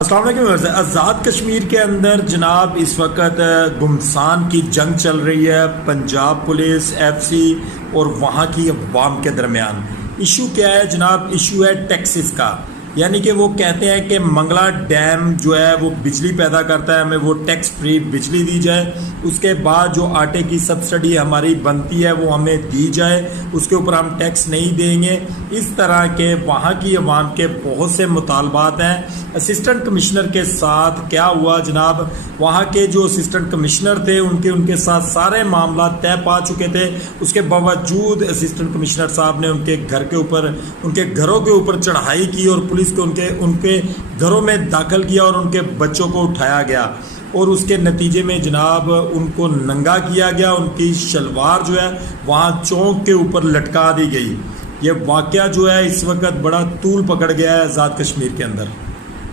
अस्सलाम वालेकुम। आज़ाद कश्मीर के अंदर जनाब इस वक्त गुमसान की जंग चल रही है पंजाब पुलिस एफसी और वहाँ की अवाम के दरमियान। इशू क्या है जनाब? इशू है टैक्सेस का, यानी कि वो कहते हैं कि मंगला डैम जो है वो बिजली पैदा करता है, हमें वो टैक्स फ्री बिजली दी जाए। उसके बाद जो आटे की सब्सिडी हमारी बनती है वो हमें दी जाए, उसके ऊपर हम टैक्स नहीं देंगे। इस तरह के वहाँ की अवाम के बहुत से मुतालबात हैं। असिस्टेंट कमिश्नर के साथ क्या हुआ जनाब, वहाँ के जो असिस्टेंट कमिश्नर थे उनके साथ सारे मामला तय पा चुके थे। उसके बावजूद असिस्टेंट कमिश्नर साहब ने उनके घर के ऊपर, उनके घरों के ऊपर चढ़ाई की और पुलिस को उनके घरों में दाखिल किया और उनके बच्चों को उठाया गया और उसके नतीजे में जनाब उनको नंगा किया गया। उनकी शलवार जो है वहाँ चौक के ऊपर लटका दी गई। ये वाक़या जो है इस वक्त बड़ा तूल पकड़ गया है आज़ाद कश्मीर के अंदर।